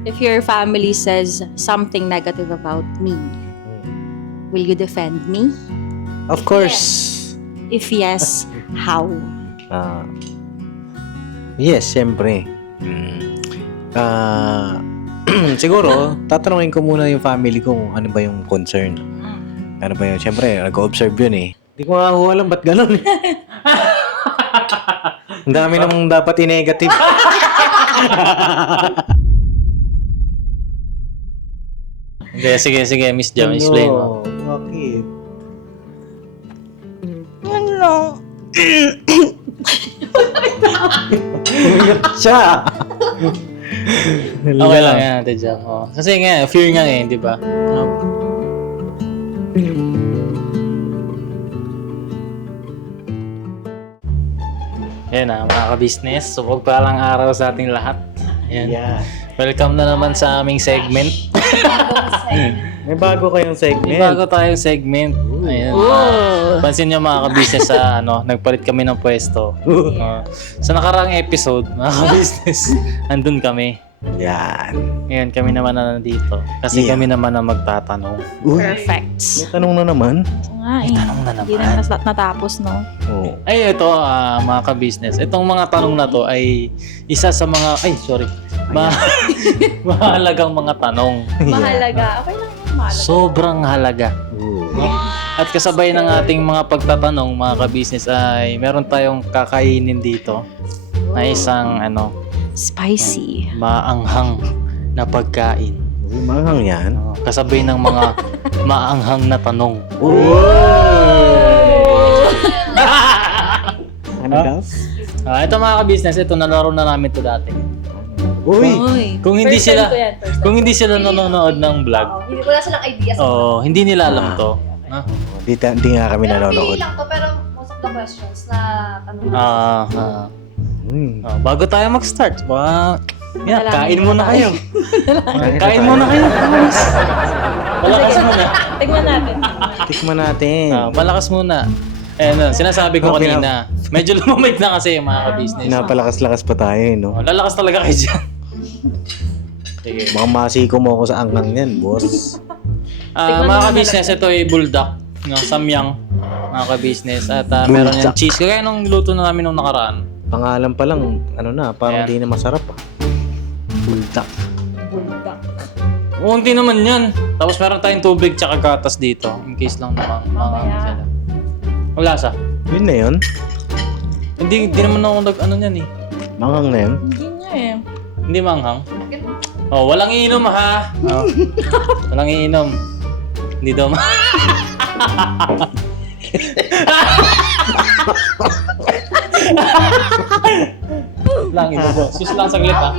If your family says something negative about me, will you defend me? Of course. If yes, how? Ah, yes, siyempre. Siguro, tatanungin ko muna yung family ko kung ano ba yung concern. Ano ba yun? Siyempre, nag-observe yun eh. Hindi ko nga alam ba't ganun eh. Ang dami namang dapat i-negative. Okay, sige, Miss Jam, explain mo. Bakit? Ano? Siya! Okay lang yan, Ate Jam. Oh. Kasi nga, fear nga eh, di ba? Yan na, mga ka-business. So, pagpalang araw sa ating lahat. Ayan. Yeah. Welcome na naman sa aming segment. May bago kayong segment. May bago tayong segment. Ayan. Pansin nyo mga ka-business nagpalit kami ng pwesto. Sa nakaraang episode, mga ka-business, andun kami. Yan. Ngayon kami naman na nandito. Kasi Yeah. kami naman na magtatanong. Uy, Perfect. may tanong na naman. Nga eh. Tanong na Hindi naman. na natapos, no? Oh. Ay, ito mga ka-business. Itong mga tanong na to ay isa sa mga... Ay, sorry. Mahalagang mga tanong. Mahalaga. Okay lang yung mahalaga. Sobrang halaga. At kasabay ng ating mga pagtatanong, mga ka-business, ay meron tayong kakainin dito na isang Spicy. maanghang na pagkain. Uy, mahang yan. Kasabay ng mga maanghang na tanong. Ano daw? Ito mga ka-business, ito nalaro na namin to dati. Uy! Uy. Kung hindi First time sila ko yan, first time. kung hindi sila nanonood ng vlog, Hindi wala silang idea sa hindi nila alam to. Di nga kami Pero nanonood. pili lang to, pero most of the questions na tanong Bago tayo mag-start, yan, Dalangin kain muna muna kayo. Kain Kain tayo. muna kayo. Malakas muna. Tignan natin. Tikman natin. Malakas muna. Sinasabi ko kanina, medyo lumamig na kasi yung mga ka-business. Pinapalakas-lakas pa tayo eh, no? Lalakas talaga kayo dyan. Sige. Baka masiko mo ako sa angkang yan, boss. Mga ka-business, ito ay buldak. Samyang, mga ka-business. At meron yung Buldak. cheese. Kaya nung luto na namin nung nakaraan. Pangalan pa lang, parang Ayan. di na masarap ah. Buldak. Unti naman yan. Tapos meron tayong tubig tsaka gatas dito. In case lang naman sila. Ang lasa. Yun na yun. Hindi naman ako yan eh. Mangang na yun. Hindi niya eh. Hindi manghang. Walang iinom ha. Walang iinom. Hindi daw lang ito po. Sus lang saglit ha.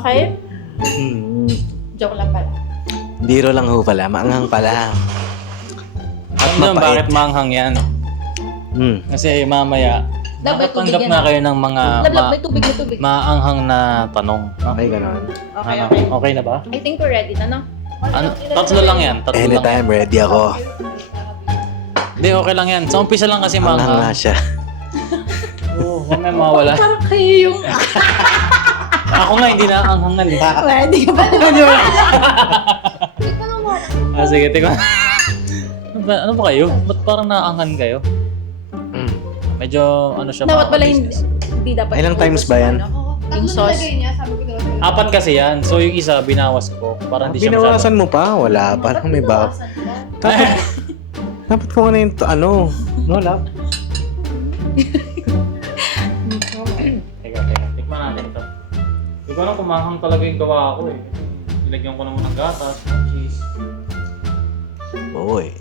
Okay? Joke lang pala. Biro lang ho pala, maanghang pala. At bakit manghang yan? Kasi mamaya, Dapat makatanggap tubig na yan. kayo ng mga Lablab, may tubig, may tubig. maanghang na tanong. Okay, ganon. Okay, okay. Okay na ba? I think we're ready na, no? Tatlo lang yan. Tatlo lang yan. Anytime, ready ako. Hindi, okay lang yan. Sa umpisa lang kasi Maanghang manghang. na siya. Oo, huwag may mawala. Parang kayo yung... Ako nga, hindi na anghangan eh. Pwede ka ba? Sige, tingnan. Ano ba kayo? Ba't parang naanghan kayo? Medyo siya Dapat mga pala business. hindi dapat. Ilang times ba yan? Yung sauce. Niya, sabi ko doon. 4 kasi yan. So yung isa, binawas ko. Para hindi siya Binawasan mo pa? Wala, parang may back. Dapat ko yung no love. Teka. Tikman natin ito. Hindi ko na kumahang talaga yung gawa ko eh. Ilagyan ko naman ng gatas, ng cheese. Oy.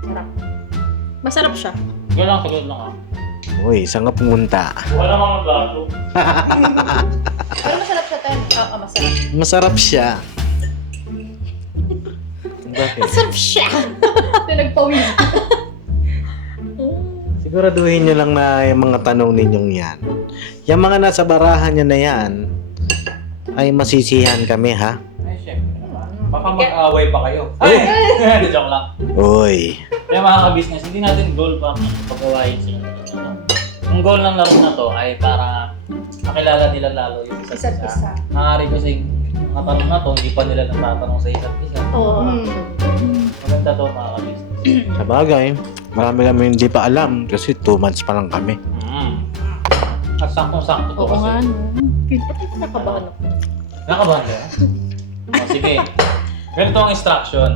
Sarap. Masarap siya. Sagad lang ah. Uy, saan ka pumunta? Wala mga plato. Pero masarap siya, Ten. Oo, masarap. Masarap siya. Bakit? Masarap siya! Nagpawis. Siguraduhin nyo lang na yung mga tanong ninyong yan. Yung mga nasa barahan nyo na yan, ay masisihan kami ha. Ay, syempre naman. Baka mag-away pa kayo. Ay! Joke lang. Uy. Kaya mga ka-business, hindi natin goal pa pag-awayin sila. ang goal ng laro na to ay para makilala nila lalo yung isa't Isa't isa. isa. Maaari kasi mga tanong na to, hindi pa nila natatanong sa isa't isa. Oo. Maganda to mga ka-business. Sa bagay, marami kami hindi pa alam kasi 2 months pa lang kami. At saktong-sakto to Oo kasi. nga, no. Bakit nakabahan ako? Nakabahan ka? Sige. Ganito ang instruction.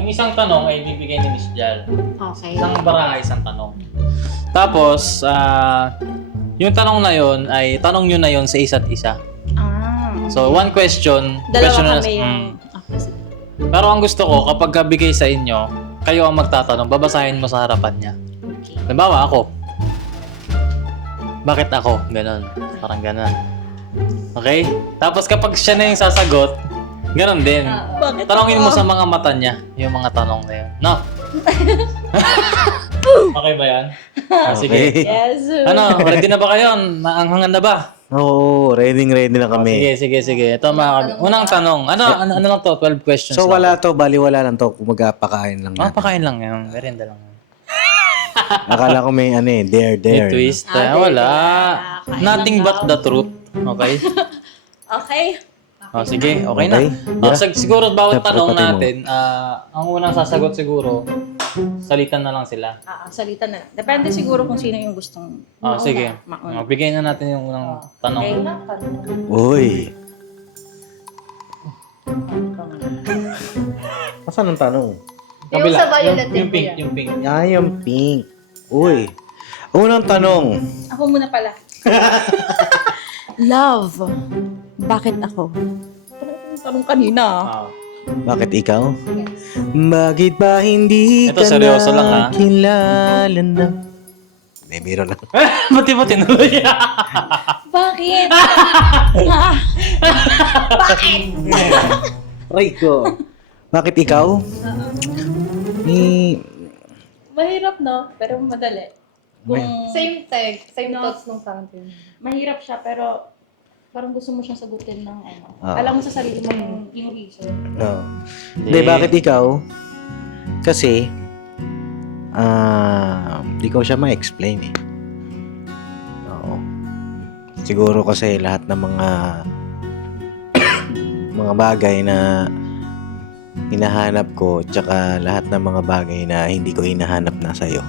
Yung isang tanong ay bibigay ni Miss Jal. Okay. Isang baraha, isang tanong. Tapos, yung tanong na yon ay tanong nyo na yon sa isa't isa. So, one question. question Dalawa na- kami yung... Okay, sige. Pero ang gusto ko, kapag bigay sa inyo, kayo ang magtatanong, babasahin mo sa harapan niya. Okay. Halimbawa, ako. Bakit ako? Ganon. Parang ganon. Okay? Tapos kapag siya na yung sasagot, ganon din. Bakit Tanongin ako? mo sa mga mata niya yung mga tanong na yun. No? Okay ba yan? Sige. Okay. Yes. Ano, ready na ba kayo? Naanghangan na ba? Oo, ready na kami. Sige. Ito mga unang tanong. Ano lang to? 12 questions So lang. wala to, baliwala lang to. Kung magpakain lang natin. Pakain lang yan. Merienda lang. Akala ko may May dare. twist. Ah, wala. kain Nothing lang but daw. the truth. Okay? Okay. Sige, okay na. Okay. Siguro bawat Dapat tanong patay mo. natin, ang unang sasagot siguro, salitan na lang sila. Salita na lang. Depende siguro kung sino yung gustong Sige. mauna. Bigay na natin yung unang tanong. Okay. Uy. Asan ang tanong? Yung sa violet yung pink, yan. yung pink. Yung pink. Uy. Unang tanong. Ako muna pala. Love. Bakit ako? Tanong kanina. Bakit ikaw? Bakit ba hindi Ito, ka seryoso lang, ha? kilala na? May biro lang. Ba't di ba tinuloy? Bakit? Aray ko. Bakit ikaw? Mahirap, no? Pero madali. Kung Same thoughts nung fountain. mahirap siya, pero parang gusto mo siyang sagutin ng ano. Ah. Alam mo sa sarili mo yung reason. No. Hindi, bakit ikaw? Kasi, di ko siya ma-explain eh. Oo. Siguro kasi lahat ng mga bagay na hinahanap ko, tsaka lahat ng mga bagay na hindi ko hinahanap na sa'yo.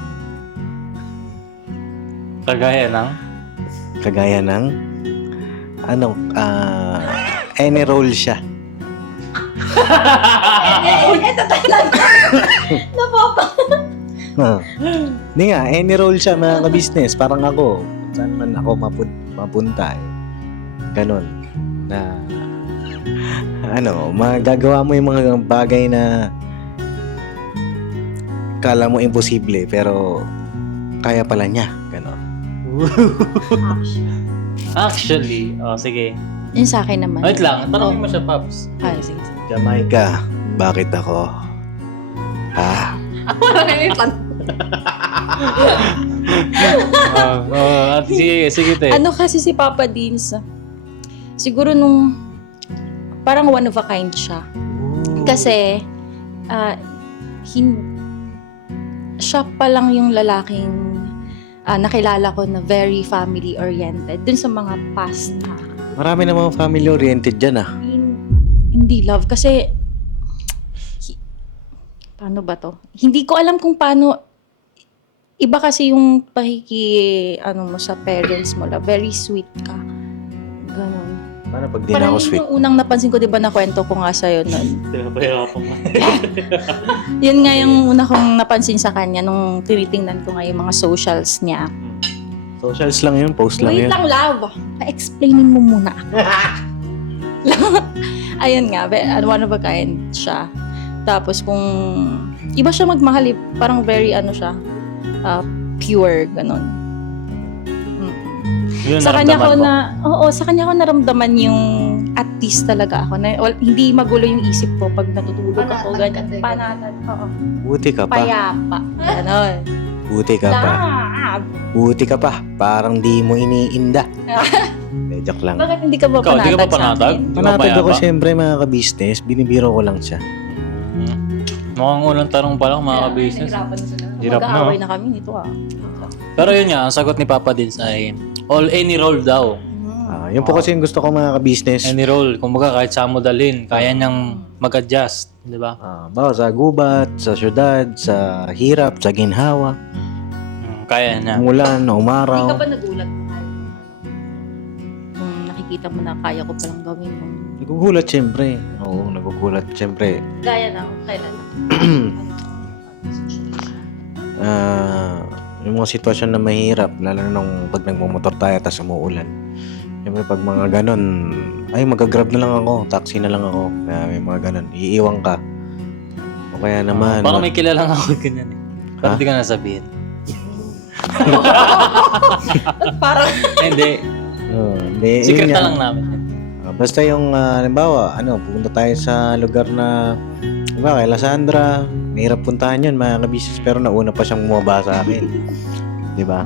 Kagaya ng? Kagaya ng, any role siya. Hindi nga, any role siya mga ka-business. Parang ako, saan man ako mapunta eh. Ganon. Na, magagawa mo yung mga bagay na kala mo imposible, pero kaya pala niya. Ganon. Actually, sige. Yung sa akin naman. Wait lang, tanongin mo siya, Paps. Ay, sige. Jamaica, bakit ako? Sige, te. Ano kasi si Papa Deans, siguro nung parang one of a kind siya. Kasi, siya pa lang yung lalaking nakilala ko na very family-oriented. Dun sa mga past Marami namang family-oriented dyan ah. hindi love. Kasi, paano ba to? Hindi ko alam kung paano, iba kasi yung mo sa parents mo, very sweet ka. Ganon. Paano pag di na Parang ako yun sweet? yung unang napansin ko, di ba, na kwento ko nga sa'yo nun. Pinapahirapan mo. Yun nga yung una kong napansin sa kanya nung tinitingnan ko nga yung mga socials niya. Socials lang yun, post lang Wait yun. lang, love. Pa-explainin mo muna. Ayun nga, one of a kind siya. Tapos kung iba siya magmahal, parang very pure, ganon. Yun, Sa kanya ko naramdaman mo. sa kanya ko naramdaman yung at peace talaga ako. Hindi magulo yung isip ko pag natutulog ako, Panatag ganyan. ka, Panatag, oo. Buti ka pa. Payapa, ganon. Buti ka pa. Love. Buti ka pa. Parang di mo iniinda. Joke lang. Bakit hindi ka ba Ikaw, panatag di ka ba sa panatag? akin? Di ka Panatag ako payapa? syempre mga ka-business. Binibiro ko lang siya. Mukhang unang tanong pa lang mga Kaya, ka-business. Nahirapan na sila. Hirap na. Mag-aaway na kami nito Pero yun nga, ang sagot ni Papa Dins ay any role daw. Yun po kasi yung gusto ko mga ka-business. Any role. Kumbaga kahit saan mo dalhin, kaya niyang mag-adjust. Di ba? Bawa sa gubat, sa syudad, sa hirap, sa ginhawa, Kaya niya. umulan, Hindi umaraw. ka ba nagulat nung nakikita mo na kaya ko palang gawin mo? Nagugulat siyempre. Oo, nagugulat siyempre. Gaya na, kailan? Yung mga sitwasyon na mahirap, lalo na nung pag nagmumotor tayo tapos umuulan. Siyempre pag mga ganon, ay magagrab na lang ako, taxi na lang ako. Kaya may mga ganon, iiwang ka. O kaya naman, Parang may kilalang ako ganyan eh. Pero Ha? di ka nasabihin. Parang, Hindi. hindi, Secret yun na nga. lang namin. Basta yung, halimbawa, pupunta tayo sa lugar na, diba, kay Lasandra, mahirap puntahan yun, mga kabisnes, pero nauna pa siyang bumaba sa akin. Diba?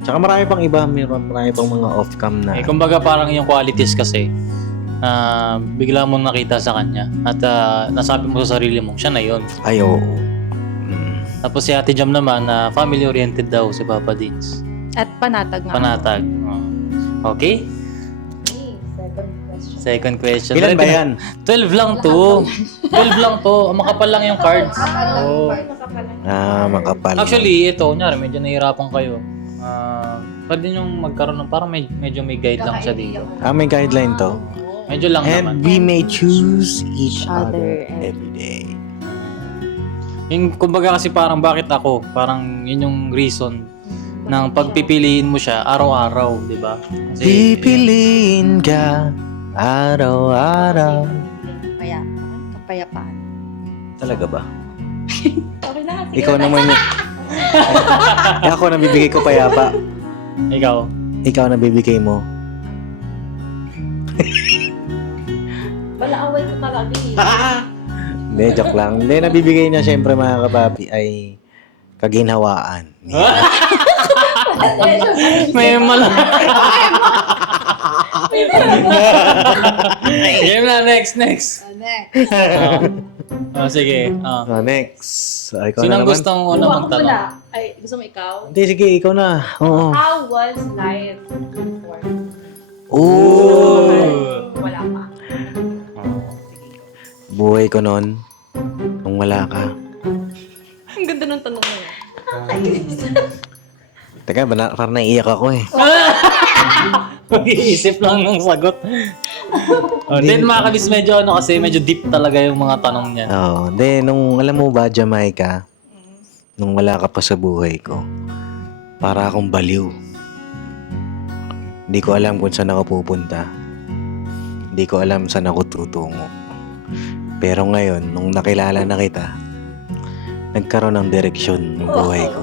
Tsaka marami pang iba, marami pang mga off-cam na. Eh, kumbaga parang yung qualities kasi, bigla mo nakita sa kanya. At nasabi mo sa sarili mo, siya na yun. Ay, oo. Mm. Tapos si Ate Jam naman, family-oriented daw si Papa Dins. at panatag nga. Panatag. Okay? Okay, second question. Second question. Ilan ba Ready na? yan? 12 lang to. 12 lang to. Makapal lang yung cards. Oh. Makapal. Actually, ito, kunyari, medyo nahihirapan kayo. Pwede nyo magkaroon ng, parang medyo may guide lang siya dito. May guideline to. Medyo lang naman. And we may choose each other every day. Yung, kumbaga kasi parang bakit ako, parang yun yung reason ng pagpipiliin mo siya araw-araw, di ba? Kasi, Pipiliin ka araw-araw. Kapayapaan. Talaga ba? Okay na. Ikaw naman yun. Ako nabibigay ko payapa. ikaw, Ikaw nabibigay mo. Wala away ko talaga eh. Hindi, joke lang. Hindi, nabibigay niya syempre mga kapapi ay kaginhawaan. may malang. Game na, next. Next. Sige. Next. Ikaw Sino na ang naman. gustong una magtanong? Ay, gusto mo ikaw? Hindi, sige, ikaw na. Oo. How was life before? Oh! Wala pa. Buhay ko noon, nung wala ka. Ang ganda ng tanong mo. Teka, parang naiiyak ako eh. Mag-iisip lang ng sagot. Then mga kabis, medyo kasi medyo deep talaga yung mga tanong niyan. Oo. Hindi, nung alam mo ba, Jamaica, nung wala ka pa sa buhay ko, para akong baliw. Hindi ko alam kung saan ako pupunta. Hindi ko alam saan ako tutungo. Pero ngayon, nung nakilala na kita, nagkaroon ng direksyon ng buhay ko.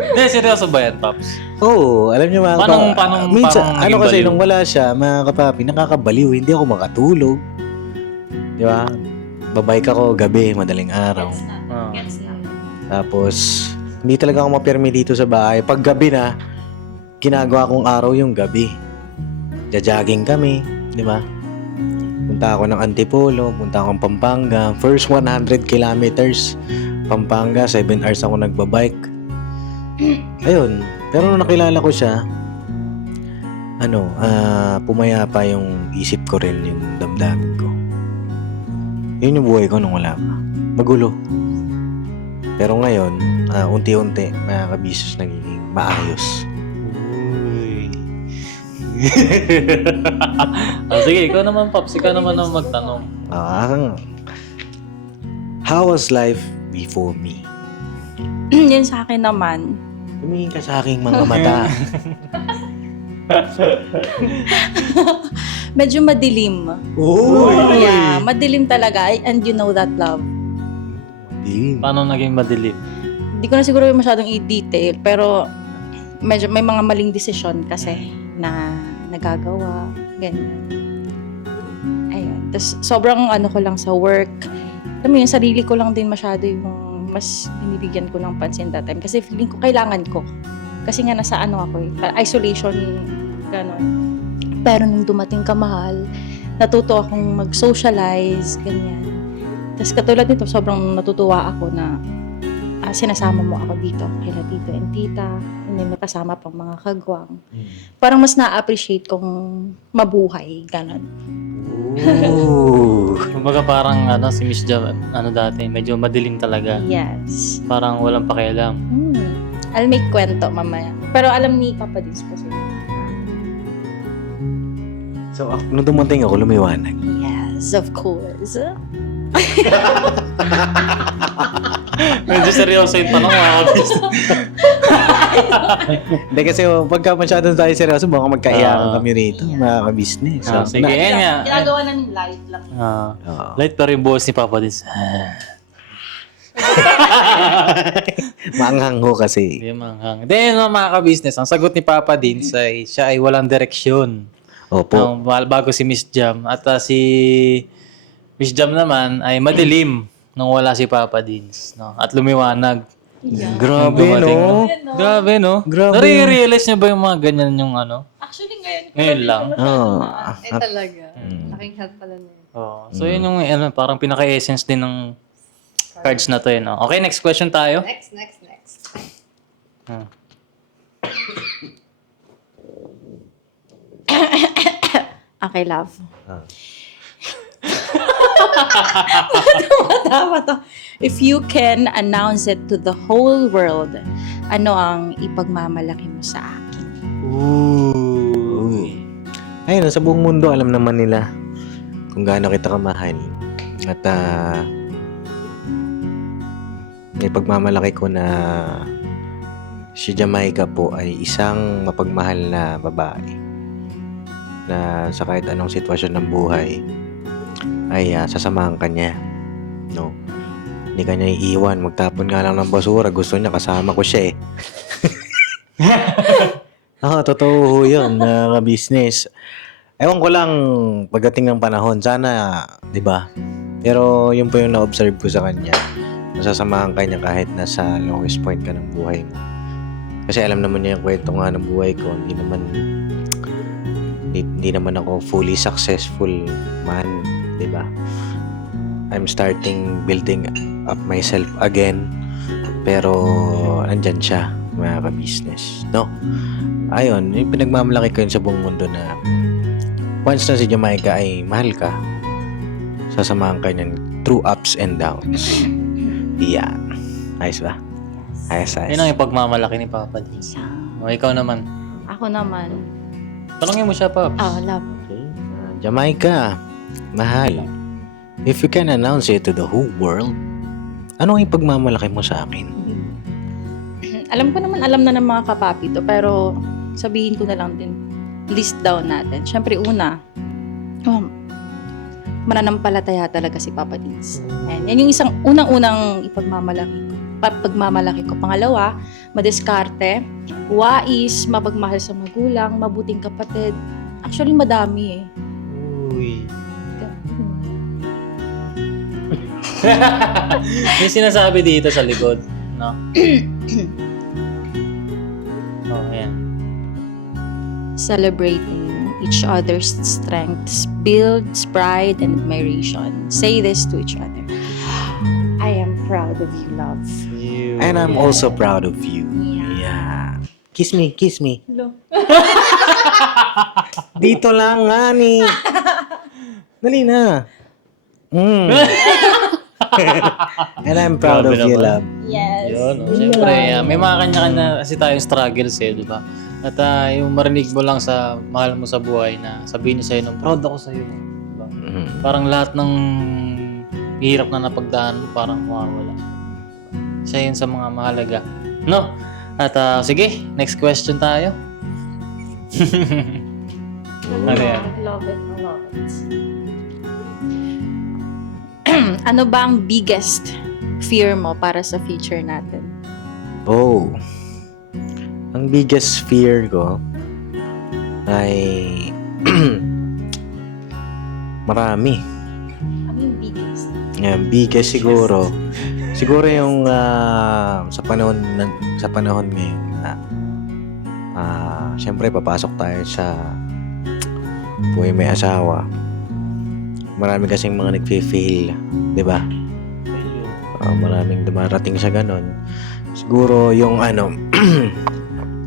Hindi, seryoso ba yan, Paps? Oo, alam niyo mga minsan, paano ano naging kasi baliw? nung wala siya, mga kapapi, nakakabaliw, hindi ako makatulog. Di ba? Babike ako gabi, madaling araw. Ah. Tapos, hindi talaga ako mapirmi dito sa bahay. Pag gabi na, ginagawa kong araw yung gabi. Jajaging kami, di ba? Punta ako ng Antipolo, punta akong Pampanga. First 100 kilometers, Pampanga, 7 hours ako nagbabike. Ayun. Pero nung nakilala ko siya, pumayapa yung isip ko rin, yung damdamin ko. Yun yung buhay ko nung wala ka. Magulo. Pero ngayon, unti-unti, mga kabisos nagiging maayos. Sige, ikaw naman, Paps. Ikaw naman ang magtanong. How was life before me? Yun sa akin naman. Tumingin ka sa aking mga mata. Medyo madilim. Uy! Yeah, madilim talaga. And you know that, love. Paano naging madilim? Hindi ko na siguro masyadong i-detail, pero medyo may mga maling desisyon kasi na nagagawa. Ganyan. Ayun. Tapos sobrang ko lang sa work. Alam mo yun, sarili ko lang din masyado yung mas binibigyan ko ng pansin that time. Kasi feeling ko kailangan ko. Kasi nga nasa ako isolation, gano'n. Pero nung dumating ka, mahal, natuto akong mag-socialize, ganyan. Tapos katulad nito, sobrang natutuwa ako na sinasama mo ako dito kila tito and tita, and then may kasama pang mga kagwang. Parang mas na-appreciate kong mabuhay, ganon. Ooh. Kumbaga parang si Miss Jam, dati, medyo madilim talaga. Yes. Parang walang pakialam. I'll make kwento mamaya. Pero alam ni Papa Dins kasi. So, nung dumating ako, lumiwanag. Yes, of course. Medyo seryoso yung tanong, mga kabisnes. Hindi kasi pagka masyadong tayo seryoso, baka magkaiyakan Ah. kami rito, mga kabisnes. So, Sige, yan nga. Ginagawa namin live lang. Oo. Light pa rin buhos ni Papa Dins. Maanghang ho kasi. Hindi manghang. Then, mga kabisnes, ang sagot ni Papa Dins ay siya ay walang direksyon. Opo. Bago si Miss Jam. At si Miss Jam naman ay madilim nung wala si Papa Dins. No? At lumiwanag. Grabe, Dumating, no? Grabe, no? Grabe. Nare-realize niyo ba yung mga ganyan yung Actually, ngayon. Ngayon lang. Oo. Talaga. Laking help pala niya. Oh. So, yun yung parang pinaka-essence din ng cards na to. No? Okay, next question tayo. Next. Hmm. Okay, love. Ah. Tama to. If you can announce it to the whole world, ano ang ipagmamalaki mo sa akin? Ooh. Ayun, sa buong mundo, alam naman nila kung gaano kita kamahal. At ipagmamalaki ko na si Jamaica po ay isang mapagmahal na babae na sa kahit anong sitwasyon ng buhay ay sasamahan ka niya. No? Hindi ka niya iiwan. Magtapon nga lang ng basura. Gusto niya kasama ko siya eh. Totoo ho yun, mga business. Ewan ko lang pagdating ng panahon. Sana, di ba? Pero yun po yung na-observe ko sa kanya. Nasasamahan ka niya kahit nasa lowest point ka ng buhay mo. Kasi alam naman niya yung kwento nga ng buhay ko. Hindi naman ako fully successful man, di ba? I'm starting building up myself again. Pero andyan siya, mga ka-business, no? Ayun, yung pinagmamalaki ko yun sa buong mundo na once na si Jamaica ay mahal ka, sasamahan ka niyan through ups and downs. Yan. Ayos ba? Ayos. Yun ang ipagmamalaki ni Papa Dins. O, ikaw naman. Ako naman. Tanongin mo siya, Paps. Love. Okay. Jamaica, mahal. If you can announce it to the whole world, ano ang ipagmamalaki mo sa akin? Alam ko naman, alam na ng mga kapapi to, pero sabihin ko na lang din, list down natin. Siyempre, una, mananampalataya talaga si Papa Dins. And yan yung isang unang-unang pagmamalaki ko. Pangalawa, madiskarte, wais, mapagmahal sa magulang, mabuting kapatid. Actually, madami eh. Uy. May sinasabi dito sa likod, no? Ayan. Celebrating each other's strengths builds pride and admiration. Say this to each other. I am proud of you, love. And I'm also proud of you. Yeah. Kiss me, kiss me. Dito lang, honey. Dali na. And I'm proud of Grabe you, naman. love. Yes. Yun, no? Siyempre, may mga kanya-kanya kasi tayong struggles eh, di ba? At yung marinig mo lang sa mahal mo sa buhay na sabihin niya sa'yo, proud ako sa'yo. Diba? Parang lahat ng hirap na napagdaan mo, parang mawawala. Isa yun sa mga mahalaga. No? At sige, next question tayo. Ano yan? Love it, love it. Ano ba ang biggest fear mo para sa future natin? Oh. Ang biggest fear ko ay marami. Ano yung biggest? Yung biggest siguro. Siguro yung sa panahon ngayon na syempre papasok tayo sa buhay may asawa. Marami kasing mga nagfe-fail, 'di ba? Maraming dumarating sa ganon. Siguro yung ano,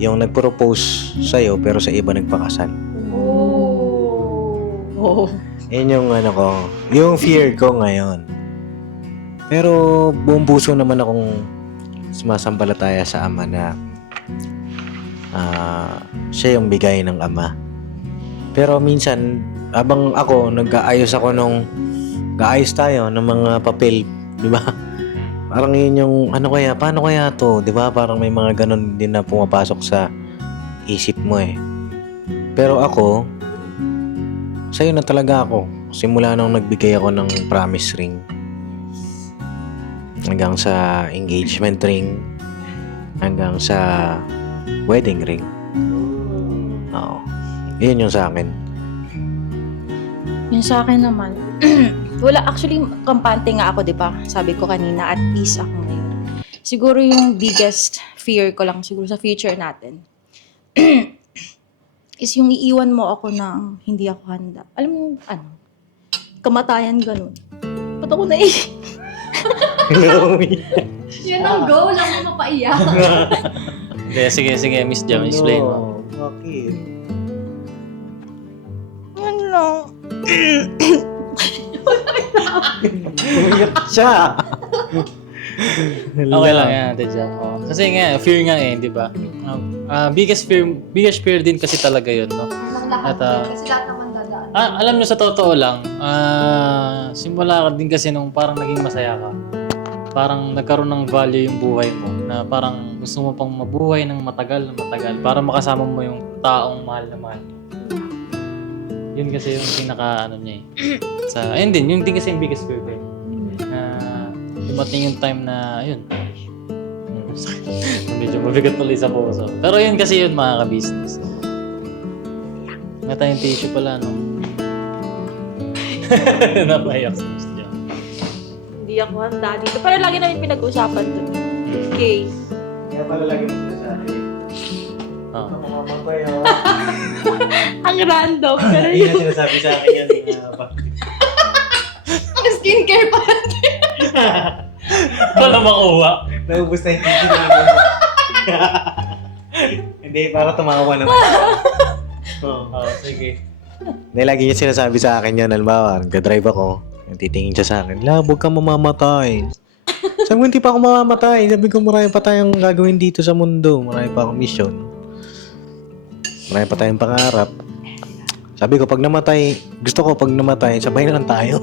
yung nag-propose sa'yo pero sa iba nagpakasal. Oo. Yun yung ano ko, yung fear ko ngayon. Pero buong puso naman akong sumasampalataya sa Ama na siya yung bigay ng Ama. Pero minsan, abang ako, nag-aayos tayo ng mga papel, di ba? Parang yun yung, paano kaya to? Di ba? Parang may mga ganun din na pumapasok sa isip mo eh. Pero ako, sa'yo na talaga ako. Simula nung nagbigay ako ng promise ring, hanggang sa engagement ring, hanggang sa wedding ring. Oo. Yun yung sa akin. Yung sa akin naman, wala, actually, kampante nga ako, di ba? Sabi ko kanina, at peace ako ngayon. Siguro yung biggest fear ko lang, siguro sa future natin, is yung iiwan mo ako na hindi ako handa. Alam mo, kamatayan ganun. Ba't ako naiiyak? Yun ang goal, ako mapaiyak. Sige, Miss Jam, explain mo. Bakit? Yan lang. Umiyak siya. Okay lang yan, Ate Jam. Oo. Kasi nga, fear nga eh, di ba? Biggest fear din kasi talaga yun, no? Ng lahat. At, Kasi lahat naman dadaan. alam nyo, sa totoo lang, simula ka din kasi nung parang naging masaya ka. Parang nagkaroon ng value yung buhay mo, na parang gusto mo pang mabuhay ng matagal para makasama mo yung taong mahal na mahal. Yun kasi yung pinaka niya eh. Ayun din, yun din kasi yung biggest fear ko eh. Na dumating yung time na, ayun. Medyo mabigat tuloy sa puso. Pero yun kasi yun mga ka-business. Nga tayong tissue pala, no? Napayak sa Miss Jam. Hindi ako handa dito. Pero lagi namin pinag-uusapan dun. Okay. Kaya pala lagi mo sinasabi. Oh. Mamamatay ako. Ang random. Pero Hindi na sinasabi sa akin yan. Skincare pa. Wala makuha. Naubos na yung tissue namin. Hindi, para tumawa naman. Sige. Hindi, lagi niya sinasabi sa akin yan. Halimbawa, nag-drive ako. Titingin siya sa akin, huwag kang mamamatay. Sabi ko, hindi pa ako mamamatay. Sabi ko, marami pa tayong gagawin dito sa mundo. Marami pa akong mission. Marami pa tayong pangarap. Sabi ko, gusto ko pag namatay, sabay na lang tayo.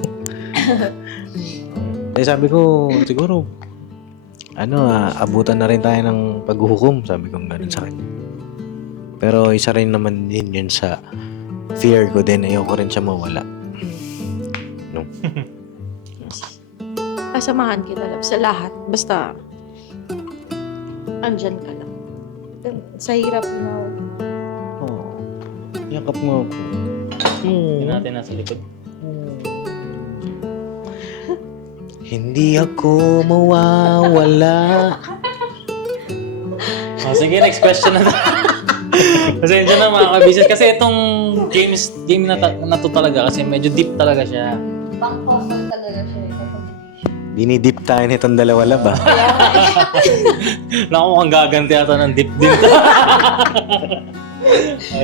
Eh sabi ko, siguro, abutan na rin tayo ng paghuhukom. Sabi ko, ganun sa kanya. Pero isa rin naman din yun sa fear ko din. Ayoko rin siya mawala. No. Kasamahan kita love, sa lahat. Basta, andyan ka lang. Sa hirap na. Oh, yakap mo ako. Hindi natin nasa likod. Hindi ako mawawala. Sige, next question na. Pasensya na mga ka-business. Kasi itong game na to talaga kasi medyo deep talaga siya. Bang puzzle talaga siya eh. Kapag hindi siya. Dinidip tayo nitong dalawa laba. Naku, kang gaganti ata ng deep din.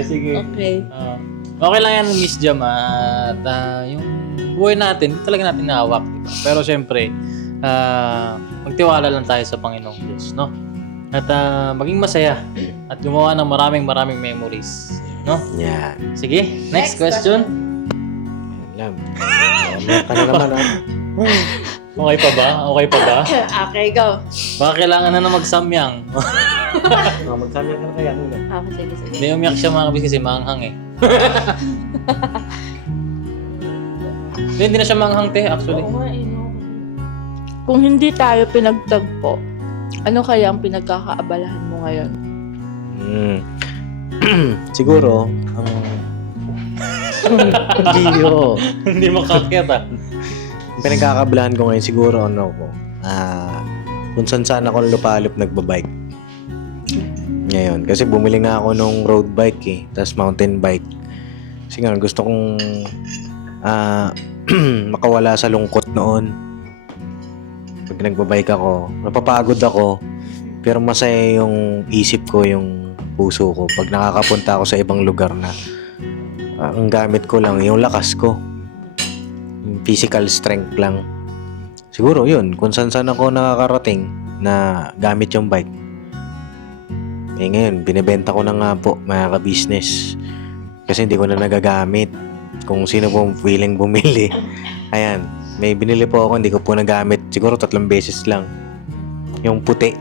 Sige. Okay. Okay lang yan, Miss Jam. At yung buhay natin, hindi talaga natin nahawak. Diba? Pero syempre, magtiwala lang tayo sa Panginoong Diyos, no? At maging masaya at gumawa ng maraming memories, no? Yan. Sige, next question. Love. Umiyak ka na naman Okay pa ba? Okay, go. Baka kailangan na magsamyang. Magsabi ka na kaya nila. Sige. Hindi umiyak siya mga kabis kasi maanghang eh. Hindi na siya maanghang te, actually. Kung hindi tayo pinagtagpo, ano kaya ang pinagkakaabalahan mo ngayon? Siguro, Hindi makakit ah. pinagkakabalahan ko ngayon siguro kung saan ako lupalop nagbabike. Ngayon, kasi bumili nga ako nung road bike eh, tas mountain bike. Kasi nga gusto kong makawala sa lungkot noon. Pag nagbabike ako, napapagod ako. Pero masaya yung isip ko, yung puso ko. Pag nakakapunta ako sa ibang lugar na ang gamit ko lang, yung lakas ko. Yung physical strength lang. Siguro yun, kung saan ako nakakarating na gamit yung bike. Eh ngayon, binibenta ko na nga po, mga ka-business. Kasi hindi ko na nagagamit. Kung sino po willing bumili. Ayan, may binili po ako, hindi ko po nagamit. Siguro 3 beses lang. Yung puti.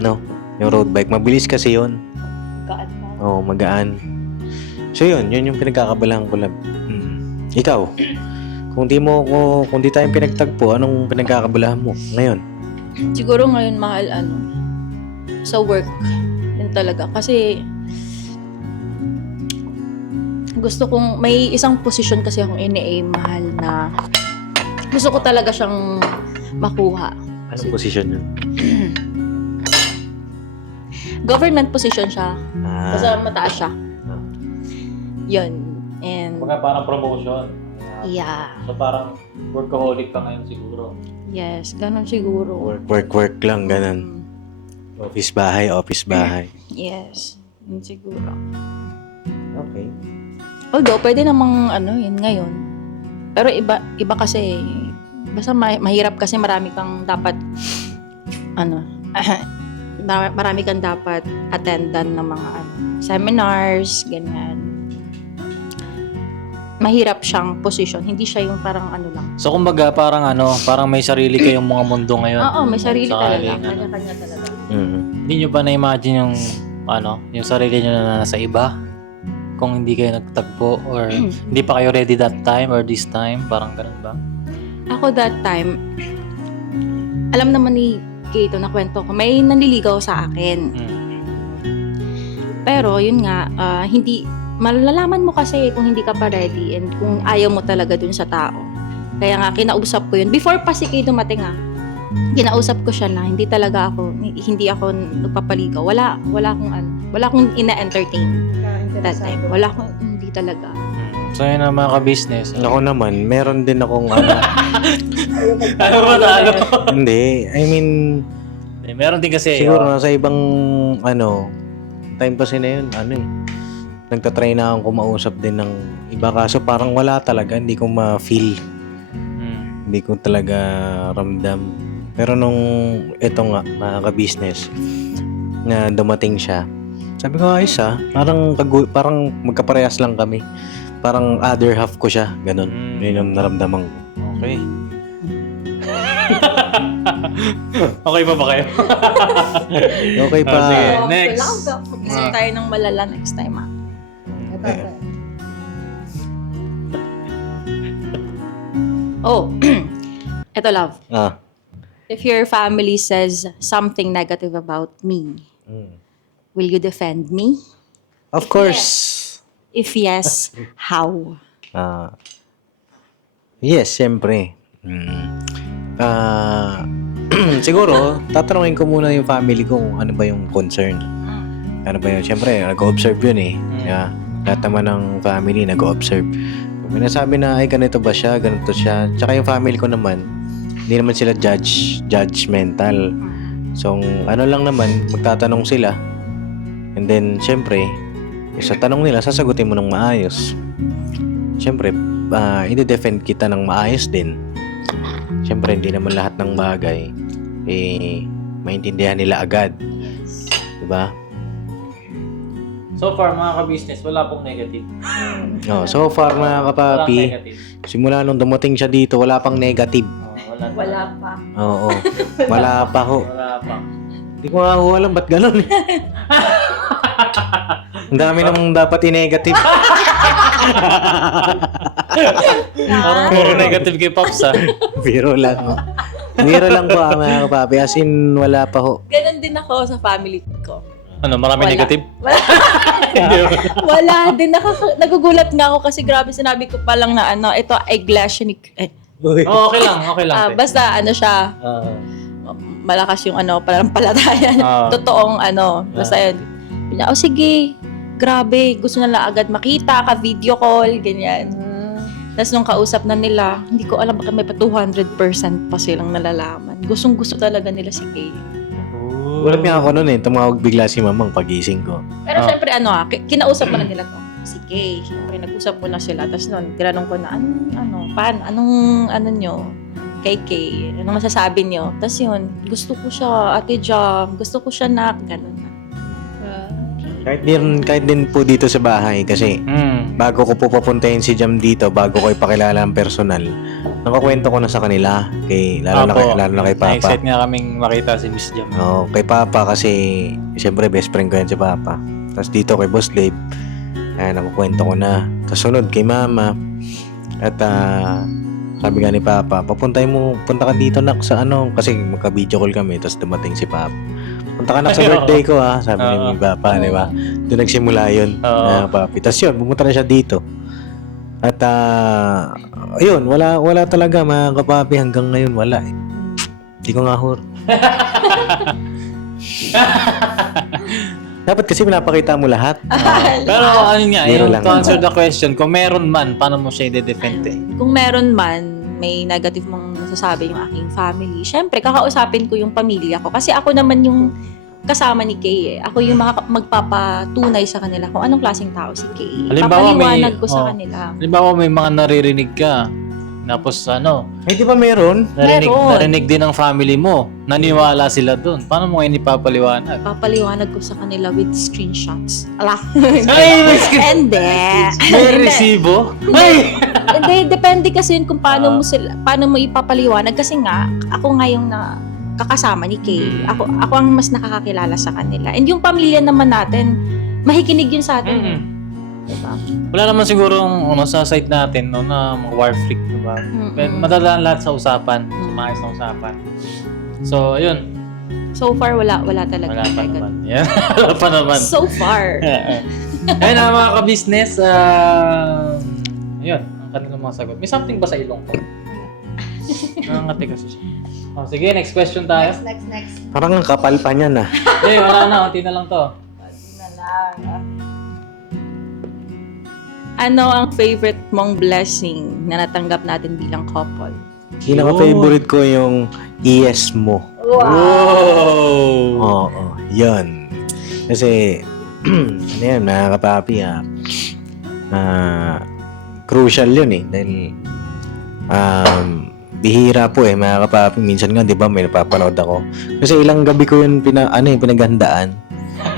No? Yung road bike. Mabilis kasi yun. Gaan mo. Oo, magaan. So yun yung pinagkakabalahan ko lang. Ikaw, kung di tayo pinagtagpo, anong pinagkakabalahan mo ngayon? Siguro ngayon, mahal, sa work. Yun talaga. Kasi, gusto kong, may isang position kasi akong ini-aim, mahal, na gusto ko talaga siyang makuha. Anong posisyon yun? Government position siya. Basta Ah, mataas siya. Yun. And, Kumbaga parang promotion. yeah. So parang workaholic ka ngayon siguro. Yes, ganun siguro. work lang, ganun. Office bahay. Yes, yun siguro. Okay. Although, pwede namang, yun ngayon. Pero iba kasi, basta mahirap kasi marami kang dapat, marami kang dapat attendan ng mga seminars, ganyan. Mahirap siyang position. Hindi siya yung parang lang. So kumbaga parang parang may sarili kayong mga mundo ngayon. Oo, may sarili talaga. Sakaling, Kanya-kanya talaga. Hindi nyo ba na-imagine yung yung sarili nyo na nasa iba? Kung hindi kayo nagtagpo or hindi pa kayo ready that time or this time, parang ganun ba? Ako that time, alam naman ni Kato na kwento ko, may nanliligaw sa akin. Pero yun nga, hindi, malalaman mo kasi kung hindi ka pa ready and kung ayaw mo talaga dun sa tao. Kaya nga, kinausap ko yun. Before pa si Kato dumating kinausap ko siya na hindi ako nagpapaligaw. Wala akong ina-entertain that time. Hindi talaga. So yun ang mga ka-business. Ako naman, meron din akong Ano ba talo? Hindi, I mean, Meron din kasi. siguro nasa ibang, time kasi na yun, nagtatry na akong kumausap din ng iba. Kaso parang wala talaga, hindi ko ma-feel. Hindi ko talaga ramdam. Pero nung ito nga, mga ka-business, na dumating siya, sabi ko, ayos parang magkaparehas lang kami. Parang other half ko siya, ganun. Yun yung naramdaman ko. Okay. Okay pa ba kayo? Okay pa. Sige, next. Gusto tayo ng malala next time, Oh, eto love. If your family says something negative about me, will you defend me? Of course. If yes, how? Yes, siyempre. Siguro, tatanungin ko muna yung family ko kung ano ba yung concern. Ano ba yun? Siyempre, nag-observe yun eh. Yeah. Lahat naman ng family nag-observe. Pag may nasabi na, ay ganito ba siya, ganito siya. Tsaka yung family ko naman, hindi naman sila judgmental. So, ano lang naman, magtatanong sila. And then, siyempre, sa tanong nila, sasagutin mo ng maayos. Siyempre, i-defend kita ng maayos din. Siyempre, hindi naman lahat ng bagay maintindihan nila agad. Diba? So far, mga ka-business, wala pong negative. So far, mga Walang kapapi, negative. simula nung dumating siya dito, wala pang negative. Wala pa. Oo. Wala pa ho. Wala pa. Hindi ko nga ho alam ba't ganun eh. Ang dami namang dapat i-negative. Parang puro negative kay Pops Biro lang ho. Biro lang po mga kapapi. As in, wala pa ho. Ganon din ako sa family ko. Ano, marami Wala. negative? Wala din. Nagugulat nga ako kasi grabe sinabi ko pa lang na ito ay glacianic. Oh, okay lang, te. Basta siya, malakas yung palampalatayan. Totoong basta yun. Sige, grabe, gusto na lang agad makita, ka-video call, ganyan. Tapos nung kausap na nila, hindi ko alam bakit may pa 200% pa silang nalalaman. Gustong-gusto talaga nila si Kay. Gulat nga ako nun tumawag bigla si mamang pagising ko. Pero syempre kinausap mo na nila to. Si Kay, syempre nag-usap mo na sila. Tapos nun, tinanong ko na, anong nyo? Kay Kay, anong masasabi nyo? Tapos yun, gusto ko siya, Ate Jam, gusto ko siya na, ganun na. Kahit din po dito sa bahay kasi bago ko po papuntahin si Jam dito, bago ko ipakilala ang personal, nakakwento ko na sa kanila, lalo na kay Papa. Na-excite nga kaming makita si Miss Jam. Oo, kay Papa kasi siyempre best friend ko yan si Papa. Tapos dito kay Boss Dave, nakukwento ko na. Tapos sunod kay Mama. At sabi nga ni Papa, punta ka dito nak sa kasi magka-video call kami, tapos dumating si Papa. Punta ka na sa birthday ko sabi ni Papa, di ba? Doon nagsimula yun, Papi. Tapos yun, pumunta na siya dito. At ayun, wala talaga mga kapapi, hanggang ngayon wala eh. Hindi ko nga Dapat kasi pinapakita mo lahat. Pero ano nga, Biro yung lang. to answer the question, kung meron man, paano mo siya i-defend eh? Kung meron man, may negative mong masasabi yung aking family, syempre, kakausapin ko yung pamilya ko. Kasi ako naman yung kasama ni Kay eh. Ako yung magpapatunay sa kanila kung anong klaseng tao si Kay. Halimbawa, Papaliwanag ko sa kanila. Halimbawa, may mga naririnig ka. Tapos Eh, di ba meron? Meron. narinig din ng family mo. Naniwala sila doon. Paano mo ngayon ipapaliwanag? Papaliwanag ko sa kanila with screenshots. Ala. Ay, may Hindi. May resibo? Ay! Hindi, depende kasi yun kung paano mo ipapaliwanag. Kasi nga, ako nga yung kakasama ni Kay. Ako ang mas nakakakilala sa kanila. And yung pamilya naman natin, makikinig yun sa atin. Diba? Wala naman siguro sa site natin na mga war freak, diba? Madadaan lahat sa usapan, sa maayos na usapan. So, ayun. So far, wala talaga. Wala pa naman. Yan. Wala pa naman. So far. Ayun mga ka-business. Ayun, ang kanilang mga sagot. May something ba sa ilong ko? Nangangati kasi siya. Sige, next question tayo. Next. Parang ang kapal pa niyan Hey, wala na. Unti na lang to. Ano ang favorite mong blessing na natanggap natin bilang couple? Pinaka-favorite ko yung yes mo. Wow! Oo, yun. Kasi, ano yan, mga kapapi, crucial yun eh. Dahil, bihira po eh, mga kapapi. Minsan nga, di ba, may napapanood ako. Kasi ilang gabi ko yun pinaghandaan.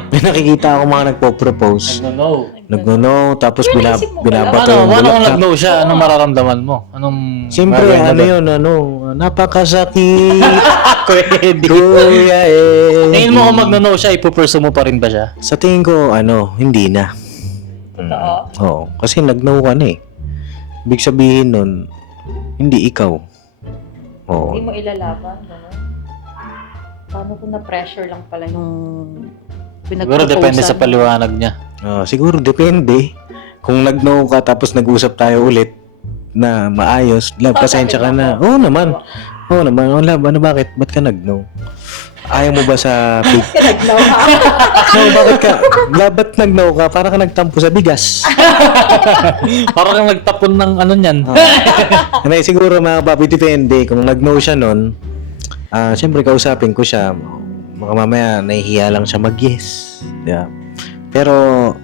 May nakikita ako mga nagpo-propose. Nagno-no, tapos binabato yung Paano kung bulak. nag-no siya? Anong mararamdaman mo? Anong... Siyempre, gagawin mo yun, napakasakit. Pwede. Kuya eh. Tingin mo kung mag-no siya, ipupursue mo pa rin ba siya? Sa tingin ko, hindi na. Oo, kasi nag-no ka na eh. Ibig sabihin nun, hindi ikaw. Oo. Hindi mo ilalaban, gano'n? Paano kung na-pressure lang pala yung Siguro depende sa paliwanag niya. Siguro depende. Kung nag-no ka tapos nag-usap tayo ulit na maayos, love, pasensya ka na. Oo naman. Love, bakit? Ba't ka nag-no? Ayaw mo ba sa big? Nag-no ha? No, bakit ka? Love, ba't nag-no ka? Para ka nagtampo sa bigas. Parang kang nagtapon ng niyan. Siguro mga papi, depende. Kung nag-no siya nun, siyempre kausapin ko siya. Baka mamaya nahihiya lang siya mag-yes. Yeah. Pero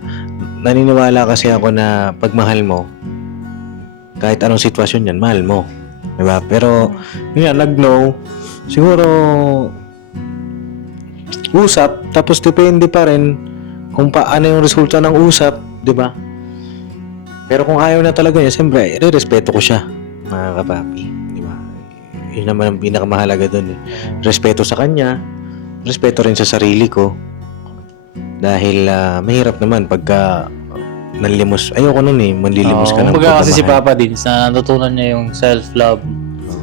naniniwala kasi ako na pagmahal mo, kahit anong sitwasyon yan, mahal mo. Diba? Pero yun, nag-no, siguro usap, tapos depende pa rin kung paano yung resulta ng usap, diba? Pero kung ayaw na talaga niya, siyempre, respeto ko siya, mga kapapi. Diba? Yun naman ang pinakamahalaga dun eh. Respeto sa kanya, respeto rin sa sarili ko. Dahil mahirap naman pagka nanlimos. Ayoko nun eh, manlilimos ka ng Kumbaga kasi si pagmamahal. Papa din, sa natutunan niya yung self-love.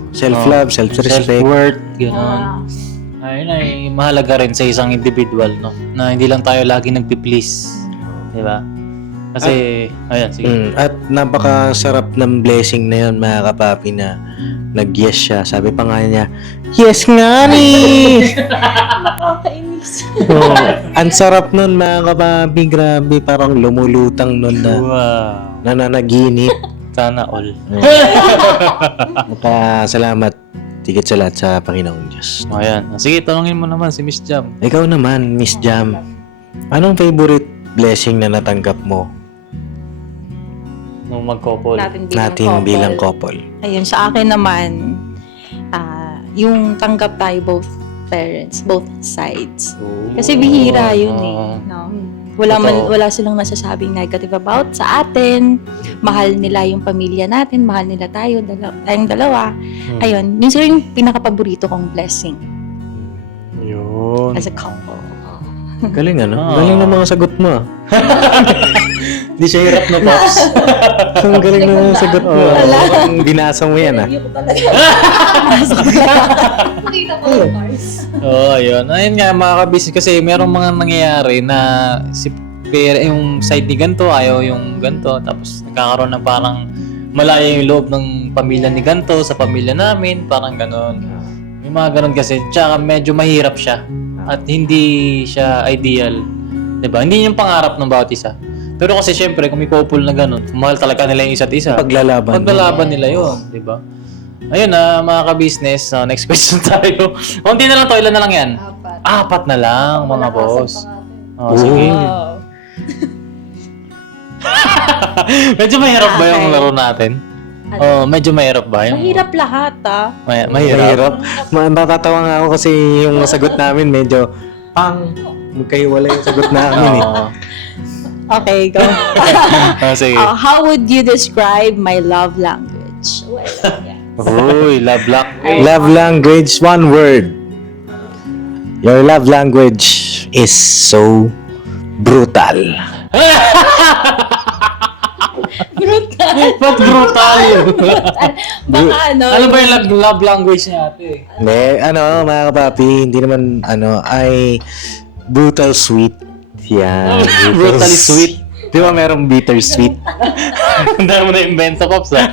Self-love, self-respect. Self-worth, gano'n. Ayun ay mahalaga rin sa isang individual, no? Na hindi lang tayo lagi nagpi-please. Di ba? Kasi, ayan, sige. At napakasarap ng blessing na yun, mga kapapi, na nag-yes siya. Sabi pa nga niya, yes nga ni! Nakakainis. Ang sarap nun, mga kapapi, grabe, parang lumulutang nun na Wow. nananaginip. Sana all. At salamat tigit sa lahat sa Panginoong Diyos. O, ayan. Sige, tanungin mo naman si Miss Jam. Ikaw naman, Miss Jam, anong favorite blessing na natanggap mo Nung mag-couple. natin bilang couple? Ayun, sa akin naman, yung tanggap tayo both parents, both sides. Kasi bihira yun eh. No? Totoo. Wala silang nasasabing negative about sa atin. Mahal nila yung pamilya natin, mahal nila tayong dalawa. Ayun, yun siguro yung pinaka-paborito kong blessing Yun. as a couple. Galing ano? Ah. Galing ng mga sagot mo ah. Hindi siya hirap na, Pops. Ang galing ng mga sagot mo. Ang binasa mo yan ah. Nakita ko yung cars. Oo, ayun. Ayun nga, mga kabisnes. Kasi merong mga nangyayari na yung side ni ganito, ayaw yung ganito. Tapos nagkakaroon ng parang malayo yung loob ng pamilya ni ganito sa pamilya namin. Parang ganon. May mga ganon kasi. Tsaka medyo mahirap siya. At hindi siya ideal. Diba? Hindi yung pangarap ng bawat isa. Pero kasi syempre, kung may couple na ganon, mahal talaga nila yung isa't isa. Paglalaban nila yun. Diba? Ayun na, mga ka-business. Next question tayo. Kunti na lang to. Ilan na lang yan? 4 na lang, mga boss. Oh, sige. Wow. Medyo mahirap ba yung Okay. laro natin? Oh, medyo mahirap ba? Yung... Mahirap lahat Mahirap. Natatawa nga ako kasi yung sagot namin medyo magkahiwalay yung sagot namin eh. Oo. Okay, go. Sige. How would you describe my love language? Well, yeah. Uy, love luck. Love language, one word. Your love language is so brutal. Ba't brutal? Baka ano, Ano ba yung love language niya, ate? Hindi, mga kapapi, hindi naman, ay brutal sweet. Yan. Brutally sweet. Di ba merong bitter sweet? Ang dami mo na-invento, Pops, ha?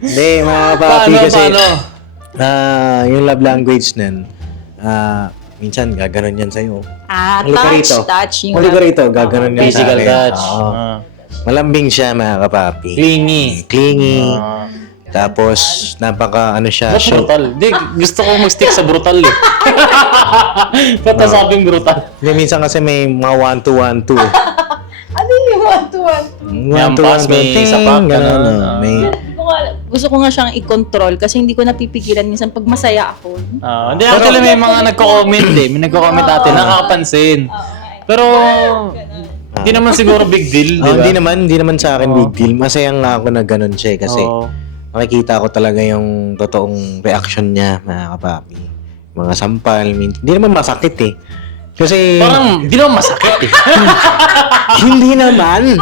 Hindi, mga kapapi, kasi Paano? yung love language nun, minsan gaganon yan sa'yo. Huli ka rito. touch. Yung Huli ka rito, gaganon yan sa Physical akin. touch. Oo. Malambing siya, mga kapapi. Clingy. Clingy. Ah. Tapos, siya, Ba't brutal? Di, gusto ko mag-stick sa brutal eh. Ba't nasabing brutal? Hindi, minsan kasi may mga 1-2-1-2. Ano yung one-to-one? Yampas, may sapak, gano'n. gano'n. May, Gusto ko nga siyang i-control kasi hindi ko napipigilan minsan pag masaya ako. Hindi, actually may mga nagko-comment eh. May nagko-comment natin, nakakapansin. Pero, hindi naman siguro big deal, di ba? hindi naman sa akin big deal. Masaya nga ako na gano'n siya eh, kasi Oo. makikita ko talaga yung totoong reaction niya, mga kapapi. Mga sampal, hindi naman masakit eh. Kasi, Parang, di naman masakit eh. hindi naman.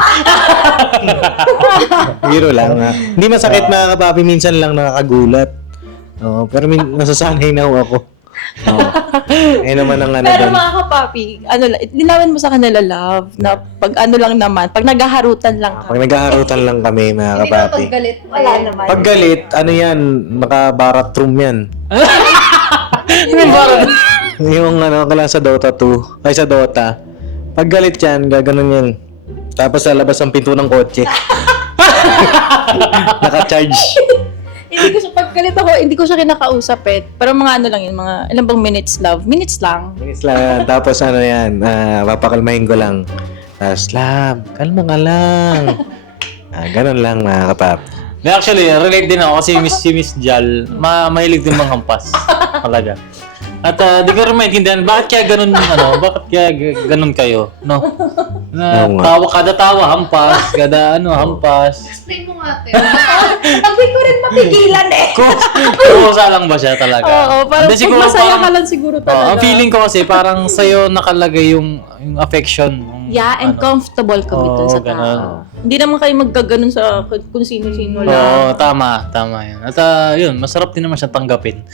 Biro lang ha. Hindi masakit, mga kapapi, minsan lang nakakagulat. Oo, pero nasasanay na ako. Oo. Eh naman ang Pero doon. mga kapapi, linawin mo sa kanila love na pag lang naman, pag naghaharutan lang Pag ka. naghaharutan lang kami, mga Hindi na kapapi. paggalit. Wala naman. Pag galit, yan, naka-barat room yan. Yung kailangan sa Dota 2, ay sa Dota. Pag galit yan, gaganon yan. Tapos sa labas ng pinto ng kotse. Naka-charge. Hindi ko siya, pag galit ako, hindi ko siya kinakausap eh. Pero mga lang yun, mga ilang bang minutes love? Minutes lang. Minis lang yan. Tapos yan, papakalmahin ko lang. Tapos, love, kalma ka lang. Ganon lang, mga kapap. Actually, relate din ako kasi si Miss Jal, mahilig din manghampas. Talaga. At di ko rin maintindihan, bakit kaya ganun, bakit kaya ganun kayo, no? Na, Oo nga. kada tawa, hampas, hampas. Explain mo nga, te. Hindi ko rin mapigilan eh. Kusa lang ba siya talaga? Oo, parang Hindi, pag masaya ka lang siguro talaga. ang feeling ko kasi parang sa'yo nakalagay yung affection. Yeah, and comfortable kami dun sa ganun. tao. Hindi naman kayo maggaganon sa kung sino-sino Oo, lang. tama yan. At yun, masarap din naman siya tanggapin.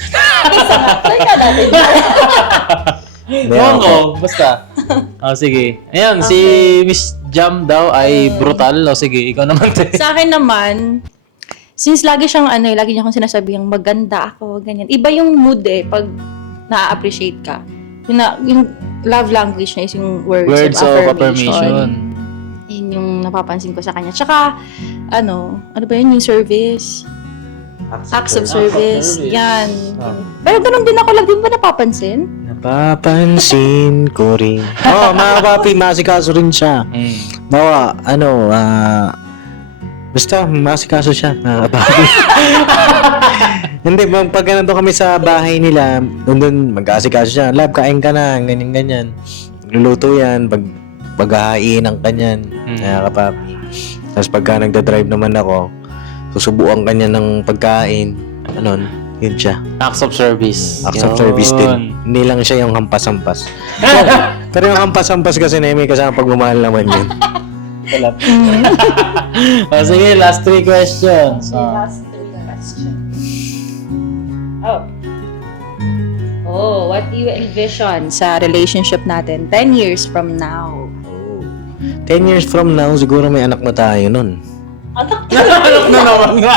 Try ka natin. Ewan ko, basta. Sige. Ayan, si Miss Jam daw ay brutal. Sige, ikaw naman. Sa akin naman, since lagi siyang lagi niya akong sinasabihang maganda ako, ganyan. Iba yung mood eh, pag na-appreciate ka. Yung love language niya is yung words Words of of affirmation. affirmation. Yun yung napapansin ko sa kanya. Tsaka, ano ba yun, yung service? Acts of service. Yan. Pero ganun din ako lang, di ba napapansin? Napapansin ko rin. Mga kapapi, masikaso rin siya. Bawa, basta masikaso siya, mga kapapi. Hindi, pag nandun kami sa bahay nila, nandun mag-aasikaso siya. Love, kain ka na, ganyan-ganyan. Luluto yan, pag-hahain ng kanyan, mga kapapi. Tapos pagka nagda-drive naman ako, susubuan kanya ng pagkain. Yun siya. Acts of service. Acts of service din. Hindi lang siya yung hampas-hampas. Pero yung hampas-hampas kasi na may kasama pagmamahal naman yun. Sige, last 3 questions. Last 3 questions. What do you envision sa relationship natin 10 years from now? 10 years from now, siguro may anak na tayo nun. Anak na naman nga.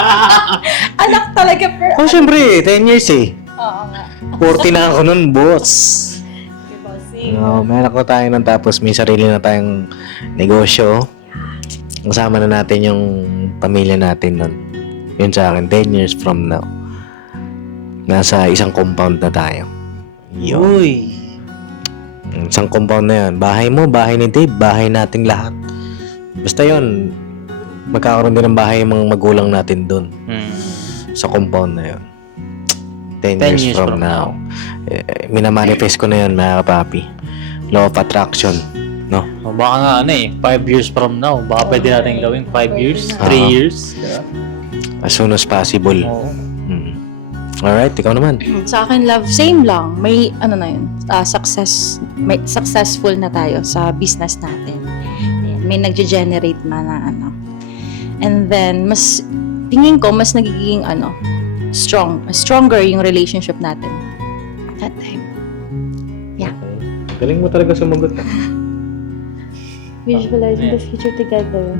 Anak talaga per... Oh, syempre, 10 years eh. Oo nga. 40 na ako nun, boss. Bossing. May anak na tayo nun, tapos may sarili na tayong negosyo. Kasama na natin yung pamilya natin nun. Yun sa akin, 10 years from now. Nasa isang compound na tayo. Yun. Uy. Isang compound na yun. Bahay mo, bahay ni Dave, bahay nating lahat. Basta yun, magkakaroon din ng bahay yung mga magulang natin dun. Sa compound na yun. 10 years from now. Minamanifest ko na yun, mga kapapi. Law of attraction. No? O baka nga 5 years from now. Baka pwede natin gawin 5 years, 3 years. As soon as possible. Oo. Alright, ikaw naman. Sa akin, love, same lang. May, successful na tayo sa business natin. Ayan, may nagge-generate man na And then, tingin ko, mas nagiging, stronger yung relationship natin at that time. Yeah. Galing mo talaga sumagot. Visualizing the future together.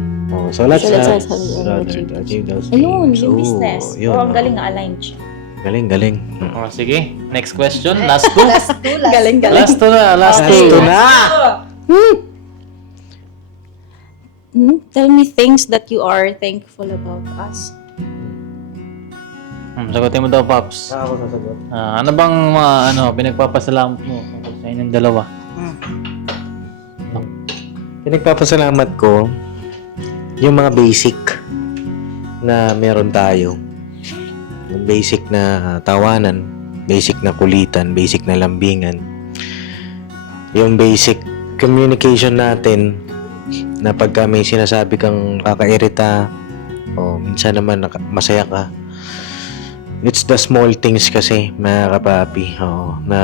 So let's achieve those. Ayun, yung business. Ang galing aligned siya. Galing. Sige, next question. Last 2. Galing. Last 2 na. Last 2. Tell me things that you are thankful about us. Sagutin mo daw, Pops. Ako sasagot. Ano bang pinagpapasalamat mo sa inyong dalawa? Pinagpapasalamat ko yung mga basic na meron tayo. Yung basic na tawanan, basic na kulitan, basic na lambingan. Yung basic communication natin na pagka may sinasabi kang kakairita o minsan naman masaya ka. It's the small things kasi, mga kapapi, na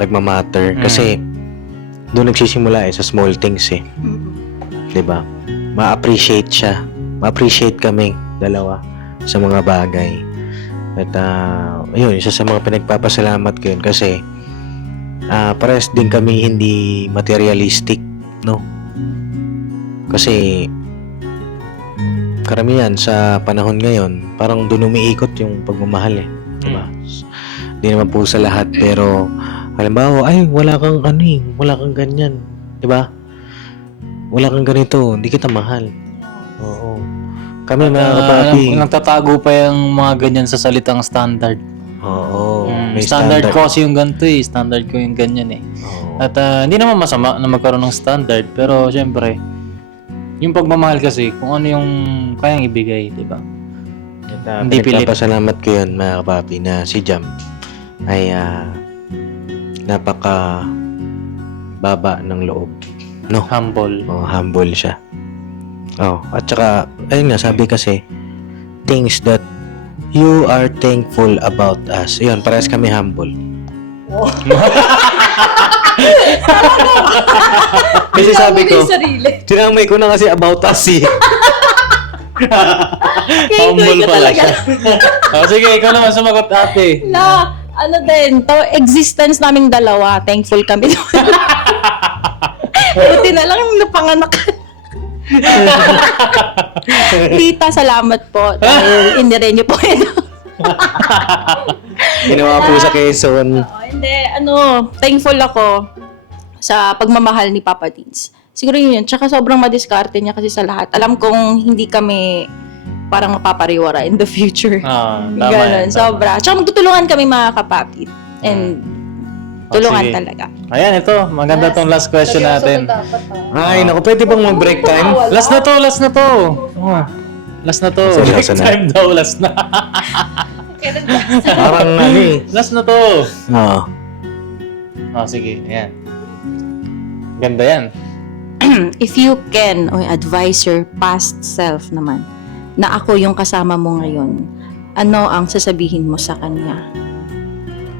nagmamatter. Kasi doon nagsisimula sa small things eh. 'Di ba? Ma-appreciate siya. Ma-appreciate kami dalawa sa mga bagay. At ayun, isa sa mga pinagpapasalamat ko yun kasi parehas din kami hindi materialistic, no? Kasi karamihan sa panahon ngayon, parang doon umiikot yung pagmamahal eh. Diba? Hindi naman po sa lahat, pero halimbawa, wala kang wala kang ganyan. Diba? Wala kang ganito, hindi kita mahal. Oo. Kami mga kapapi. Nagtatago pa yung mga ganyan sa salitang standard. Oo. May Standard ko kasi yung ganito eh. Standard ko yung ganyan eh. Oo. At hindi naman masama na magkaroon ng standard. Pero syempre, yung pagmamahal kasi, kung ano yung kayang ibigay, di ba? Hindi pilit. Pinagpapasalamat ko yun, mga kapapi, na si Jam ay napaka baba ng loob. No? Humble. Humble siya. At saka, ayun nga, sabi kasi, things that you are thankful about us. Ayun, parehas kami humble. Kasi sabi ko, tinamay ko na kasi about us eh. Humble pala siya. Sige, ikaw naman sumagot, ate. Existence naming dalawa, thankful kami. Buti na lang yung napanganak. Tita, salamat po. Dahil hindi niyo po ito. Ginawa po sa Quezon. Hindi, thankful ako sa pagmamahal ni Papa Deans. Siguro yun. Tsaka sobrang madiskarte niya kasi sa lahat. Alam kong hindi kami parang mapapariwara in the future. Tama Ganon, yan, tama. sobra. Tsaka magtutulungan kami mga kapapit. And tulungan sige. talaga. Ayan, ito. Maganda tong last question natin. Ay, naku, pwede bang mag-break time? Last na to. Oh, last na to. Seryoso Break na? time daw, last na. Parang ano eh. Last na to. Oo. Sige. Ayan. Ganda yan. If you can, or advise your past self naman, na ako yung kasama mo ngayon, ano ang sasabihin mo sa kanya?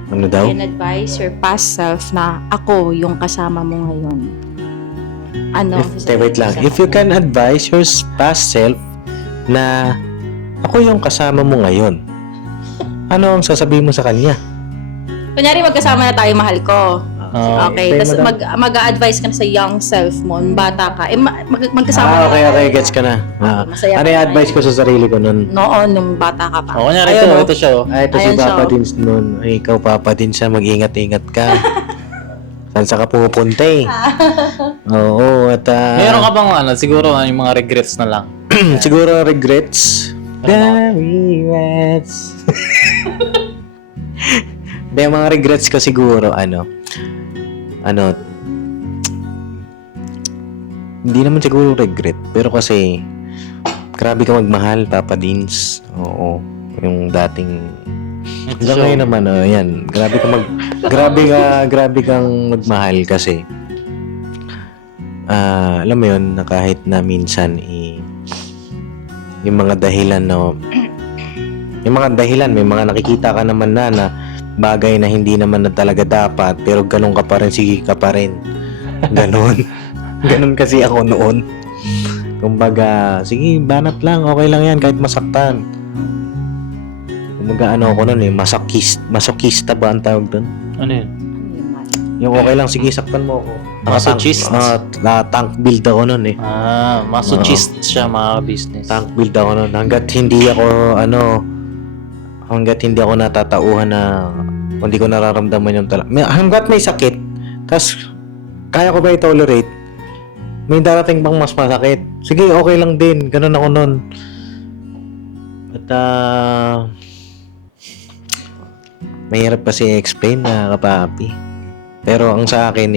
Ano daw? You can advise your past self na ako yung kasama mo ngayon. Ano ang Wait lang. If you can advise your past self na ako yung kasama mo ngayon, ano ang sasabihin mo sa kanya? Kunyari magkasama na tayo, mahal ko. Okay, Tayo, tapos madam. mag-a-advise ka na sa young self mo, nung bata ka. Magkasama na Okay, tayo. gets ka na. Masaya Ano ka yung na advice ko sa sarili ko nun? Noon, nung bata ka pa. Kunyari Ayun, ito siya. Ay, ito si Ayan Papa siya, Dins nun. Ay, ikaw Papa Dins siya, mag-ingat-ingat ka. Saan sa ka pumupunta eh? Oo, at Meron ka bang siguro yung mga regrets na lang? siguro regrets. The regrets. Yung mga regrets ko siguro, hindi naman siguro regret, pero kasi grabe ka magmahal, Papa Dins. Oo, yung dating hanggang ngayon naman, yan. Grabe kang magmahal kasi alam mo yun, na kahit na minsan yung mga dahilan may mga nakikita ka naman na bagay na hindi naman na talaga dapat, pero ganun ka pa rin, sige ka pa rin. Ganun kasi ako noon. Kumbaga, sige, banat lang, okay lang yan, kahit masaktan. Kumbaga, ako nun masokista ba ang tawag doon? Ano yun? Yung okay lang, sige, saktan mo ako. Masochist? Tank build ako nun eh. Masochist siya, mga business. Tank build ako nun. Hanggat hindi ako natatauhan na hindi ko nararamdaman yung hanggat may sakit, tas kaya ko ba i-tolerate? May darating bang mas masakit? Sige, okay lang din. Ganun ako nun. At mahirap kasi i-explain na kapapi. Pero ang sa akin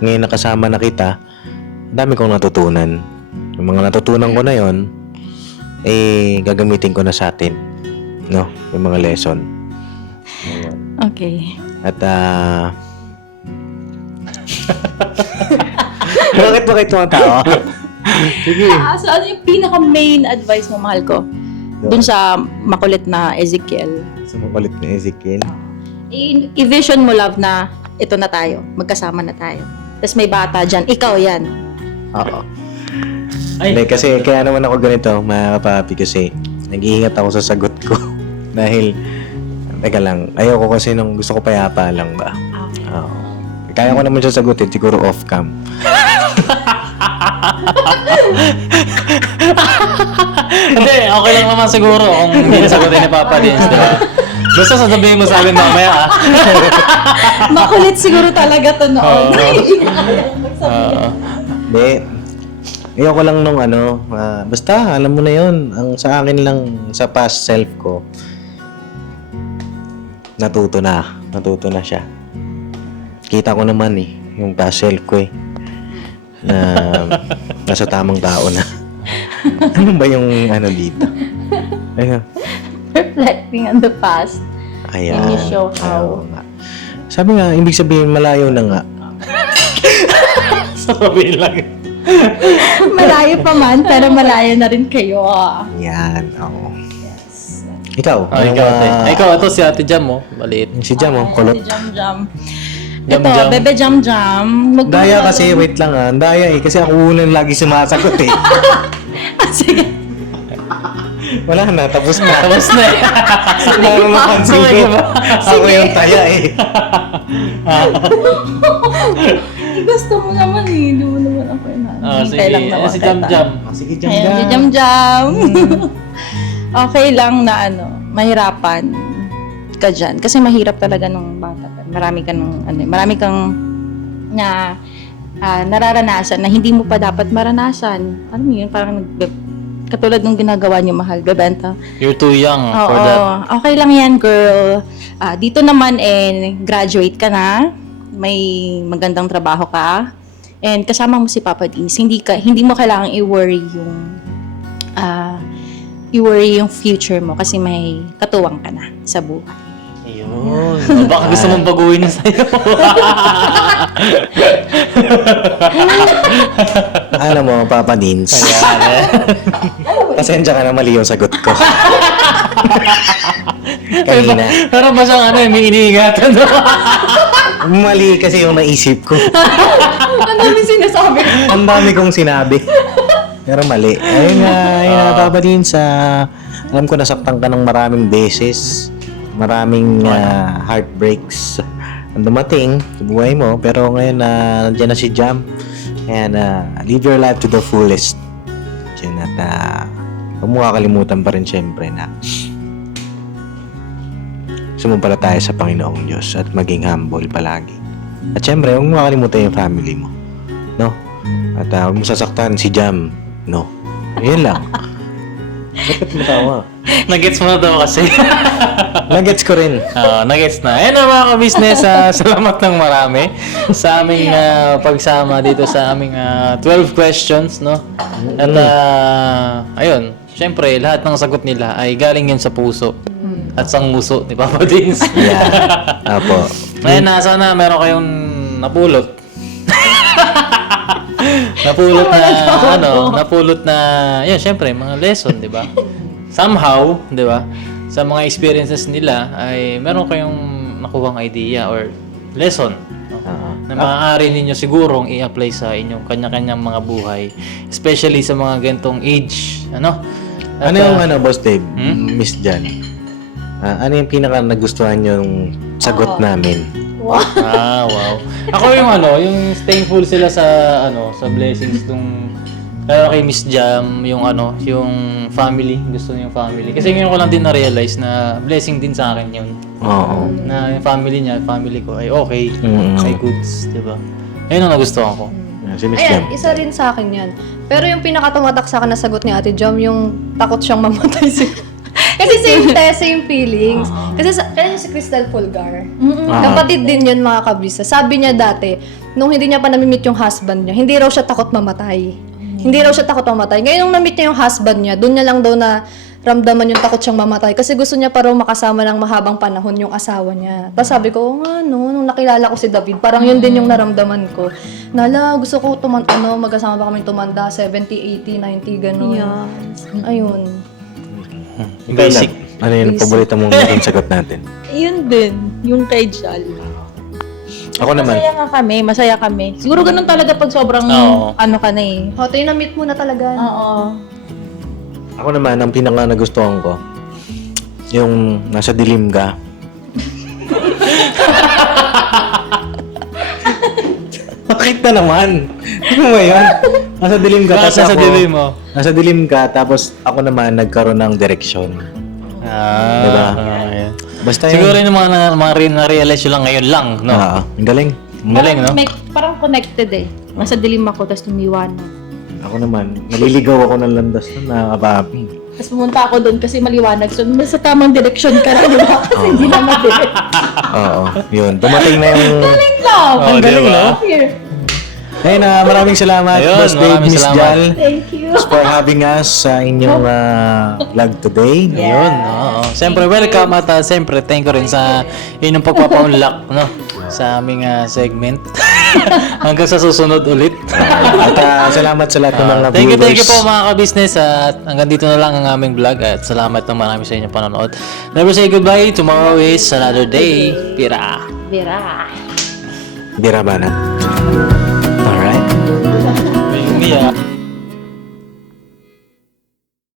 ngayon nakasama na kita, ang dami kong natutunan. Yung mga natutunan ko na yon, gagamitin ko na sa atin. No? Yung mga lesson. Ayan. Okay. At bakit ba kayo tumatawa? Sige. So ano yung pinaka-main advice mo, mahal ko? Dun sa makulit na Ezekiel. Sumukulit ni Ezekiel. I-vision mo, love, na ito na tayo. Magkasama na tayo. Tapos may bata dyan. Ikaw yan. Oo. Ay. Hindi, kasi kaya naman ako ganito, mga kapapi, kasi nag-iingat ako sa sagot ko. Dahil, teka lang, ayoko kasi nung gusto ko payapa lang ba. Okay. Oo. Kaya ko naman siya sagutin, siguro off-cam. Hindi, okay lang naman siguro kung hindi nasagutin ni Papa Dins, di ba? Basta sasabihin mo sa amin mamaya, Makulit siguro talaga to noon. Hindi. Ayoko lang nung basta alam mo na yon. Ang sa akin lang, sa past self ko, natuto na siya. Kita ko naman yung past self ko na nasa tamang tao na. Ano ba yung dito? Ayun. Reflecting on the past. Ayan. And you show how. Oo nga. Sabi nga, ibig sabihin malayo na nga. sasabihin lang. Malayo pa man, pero malayo na rin kayo. Yan, oo. Ikaw? Ikaw, ito si Ate Jam, maliit. Si Jam, kulot. Si Jam Jam. Jam Ito, Jam. Bebe Jam Jam. Daya kasi, wait lang daya kasi ako unang lagi sumasagot Sige. Wala na, tapos na. Tapos na eh. Ano napansin ko? Ako yung taya Gusto mo naman hindi mo naman ako yun. Sige, si Jam Jam. Sige, Jam Ayan, Jam. si Jam Jam. Okay lang na mahirapan ka dyan. Kasi mahirap talaga nung bata ka. Marami kang nararanasan na hindi mo pa dapat maranasan. Alam mo yun, parang katulad ng ginagawa niyo, mahal, bebenta. You're too young for Oo, that. okay lang yan, girl. Dito naman, graduate ka na, may magandang trabaho ka, and kasama mo si Papa Dins. Hindi mo kailangang i-worry yung future mo kasi may katuwang ka na sa buhay. Ayun. Baka gusto mong baguhin na sa'yo. Alam mo, Papa Dins, Ayan eh. pasensya ka na mali yung sagot ko. Kanina. Pero ba siyang may iniingatan doon? Mali kasi yung naisip ko. Ang dami sinasabi. Ang dami kong sinabi. Pero mali. Ayun nga, Papa Dins, alam ko nasaktan ka ng maraming beses. Maraming heartbreaks ang dumating sa buhay mo. Pero ngayon, nandiyan na si Jam. And live your life to the fullest. Yun, at huwag mo kakalimutan pa rin syempre na sumumpalataya sa Panginoong Diyos at maging humble palagi. At syempre, huwag mo kakalimutan yung family mo. No? At huwag mo sasaktan si Jam. No? Yun lang. Bakit mo tawa? Nagets mo na daw kasi. Nagets ko rin. Nagets na. Ayun na mga ka-business, salamat ng marami sa aming pagsama dito sa aming 12 questions, no? At ayun, syempre, lahat ng sagot nila ay galing yun sa puso at sa nguso ni Papa Dins. Yeah. Apo. Ngayon sana meron kayong napulot. napulot na, yun, syempre, mga lesson, di ba? Somehow, di ba? Sa mga experiences nila ay meron kayong nakuhang idea or lesson, no? Na maaari ninyo sigurong i-apply sa inyong kanya-kanyang mga buhay, especially sa mga gantong age, ano? At, Ano yung Boss Dave? Miss Jan? Ano yung pinaka nagustuhan yung sagot namin? wow. Ako yung yung thankful sila sa sa blessings nung lalo kay Miss Jam, yung yung family, gusto niya yung family. Kasi ngayon ko lang din na-realize na blessing din sa akin yun. Oo. Na yung family niya, family ko ay okay, ay goods, di ba? Ayun ang nagustuhan ko. Si Miss Jam. Ayan, isa rin sa akin yan. Pero yung pinakatumatak sa akin na sagot ni Ate Jam, yung takot siyang mamatay kasi same feelings. Kasi si Crystal Fulgar. Kapatid din yun mga kabisa. Sabi niya dati, nung hindi niya pa namimit yung husband niya, hindi raw siya takot mamatay. Hindi raw siya takot mamatay. Ngayon nung namit niya yung husband niya, doon niya lang daw na ramdaman yung takot siyang mamatay. Kasi gusto niya pa raw makasama ng mahabang panahon yung asawa niya. Tapos sabi ko, nung nakilala ko si David, parang yun din yung naramdaman ko. Gusto ko magkasama pa kami tumanda, 70, 80, 90, ganun. Yes. Ayun. Basic. Ano yung paborito mong naging sagot natin? Yun din, yung kay Jal. Ako naman. Masaya kami. Siguro ganun talaga pag sobrang ka na eh. Hoto yung na-meet mo na talaga. Oo. Ako naman, ang pinaka nagustuhan ko, yung nasa dilim ka. Bakit na naman? Ano ba yun? Nasa dilim ka. Bakit tapos nasa ako- dilim mo? Nasa dilim ka, tapos ako naman nagkaroon ng direksyon. Diba? Ayan. Basta Siguro yung mga na-realize yun lang ngayon lang, no? Ang galing. Ang galing, no? Parang connected eh. Nasa dilim ako, tapos tumiwanag. Ako naman, naliligaw ako ng landas na nakapapi. Tapos pumunta ako doon kasi maliwanag. So, nasa tamang direksyon ka na, di ba? Kasi hindi na madilim. Oo, yun. Dumating na yung... Ang galing, no? Here. Ayun na, maraming salamat, Ayun, Boss Dave, maraming Miss salamat. Jal, Thank you. for having us sa inyong vlog today. Ayun, oo. Siyempre, welcome at siyempre, thank you rin sa inyong pagpapaunlak, no? Sa aming segment. Hanggang sa susunod ulit. At salamat sa lahat ng mga Thank viewers. you po mga ka-business at hanggang dito na lang ang aming vlog at salamat ng marami sa inyong panonood. Never say goodbye, tomorrow is another day. Pira! Bira. Bira ba na?